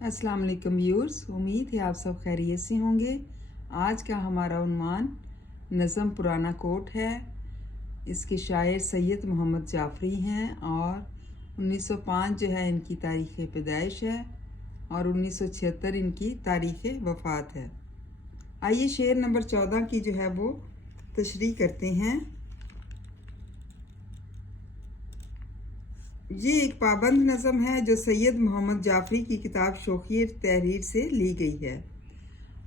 अस्सलाम वालेकुम व्यूअर्स, उम्मीद है आप सब खैरियत से होंगे। आज का हमारा उन्वान नज़म पुराना कोट है। इसके शायर सैयद मोहम्मद जाफरी हैं और 1905 जो है इनकी तारीख़ पैदाइश है और 1976 इनकी तारीख़ वफ़ात है। आइए शेर नंबर 14 की जो है वो तशरीह करते हैं। ये एक पाबंद नज़म है जो सैयद मोहम्मद जाफरी की किताब शोखी तहरीर से ली गई है।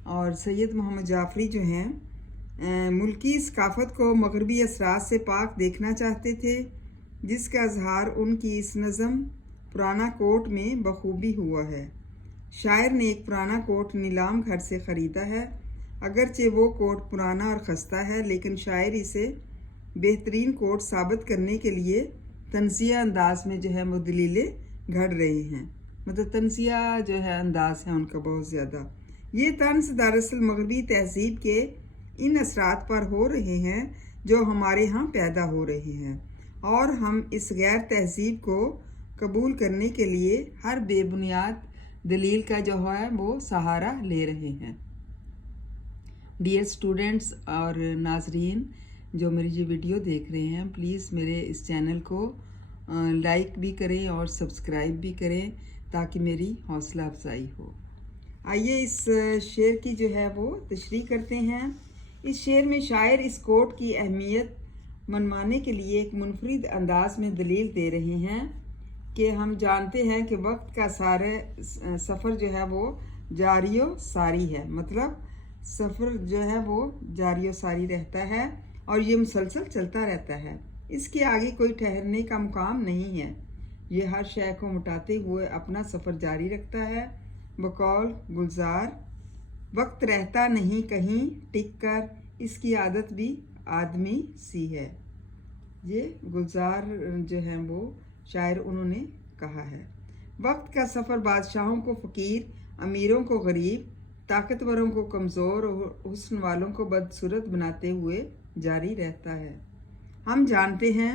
और सैयद मोहम्मद जाफरी जो हैं मुल्की सकाफ़त को मगरबी असरात से पाक देखना चाहते थे, जिसका इजहार उनकी इस नज़म पुराना कोट में बखूबी हुआ है। शायर ने एक पुराना कोट नीलाम घर से ख़रीदा है। अगरचे वो कोट पुराना और ख़स्ता है, लेकिन शायर इसे बेहतरीन कोट साबित करने के लिए तंज़िया अंदाज में जो है वो दलीलें घड़ रहे हैं। मतलब तंज़िया जो है अंदाज है उनका बहुत ज़्यादा। ये तंज़ दरअसल मगरबी तहज़ीब के इन असरात पर हो रहे हैं जो हमारे यहाँ पैदा हो रहे हैं, और हम इस गैर तहज़ीब को कबूल करने के लिए हर बेबुनियाद दलील का जो है वो सहारा ले रहे हैं। डियर स्टूडेंट्स और नाजरीन जो मेरी ये वीडियो देख रहे हैं, प्लीज़ मेरे इस चैनल को लाइक भी करें और सब्सक्राइब भी करें ताकि मेरी हौसला अफजाई हो। आइए इस शेर की जो है वो तशरीह करते हैं। इस शेर में शायर इस कोट की अहमियत मनवाने के लिए एक मुनफरिद अंदाज में दलील दे रहे हैं कि हम जानते हैं कि वक्त का सारे सफ़र जो है वो जारियो सारी है। मतलब सफ़र जो है वो जारियो सारी रहता है और ये मुसलसल चलता रहता है। इसके आगे कोई ठहरने का मुकाम नहीं है। ये हर शय को मिटाते हुए अपना सफ़र जारी रखता है। बकौल गुलजार वक्त रहता नहीं कहीं टिक कर, इसकी आदत भी आदमी सी है। ये गुलजार जो है वो शायर उन्होंने कहा है। वक्त का सफ़र बादशाहों को फ़कीर, अमीरों को गरीब, ताकतवरों को कमज़ोर और हुस्न वालों को बदसूरत बनाते हुए जारी रहता है। हम जानते हैं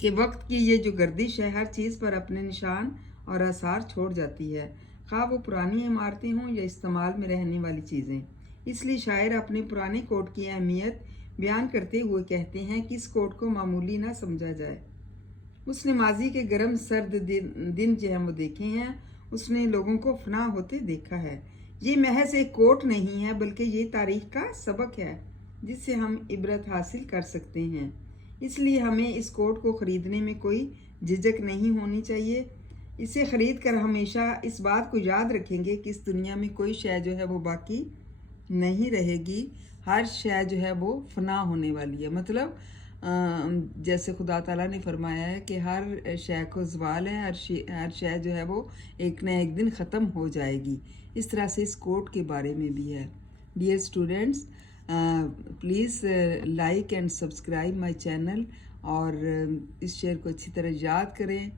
कि वक्त की ये जो गर्दिश है हर चीज़ पर अपने निशान और आसार छोड़ जाती है, खा वो पुरानी इमारतें हों या इस्तेमाल में रहने वाली चीज़ें। इसलिए शायर अपने पुराने कोट की अहमियत बयान करते हुए कहते हैं कि इस कोट को मामूली ना समझा जाए। उसने माजी के गर्म सर्द दिन जो है वो देखे हैं, उसने लोगों को फना होते देखा है। ये महज एक कोट नहीं है, बल्कि ये तारीख का सबक है जिससे हम इबरत हासिल कर सकते हैं। इसलिए हमें इस कोट को ख़रीदने में कोई झिझक नहीं होनी चाहिए। इसे ख़रीद कर हमेशा इस बात को याद रखेंगे कि इस दुनिया में कोई शय जो है वो बाकी नहीं रहेगी। हर शय जो है वो फना होने वाली है। मतलब जैसे खुदा ताला ने फरमाया है कि हर शय को ज़वाल है, हर शय जो है वो एक न एक दिन ख़त्म हो जाएगी। इस तरह से इस कोट के बारे में भी है। Dear students, please like and subscribe my channel और इस शेर को अच्छी तरह याद करें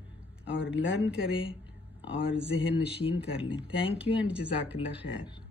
और लर्न करें और ज़हन नशीन कर लें। थैंक यू एंड जज़ाकल्लाह खैर।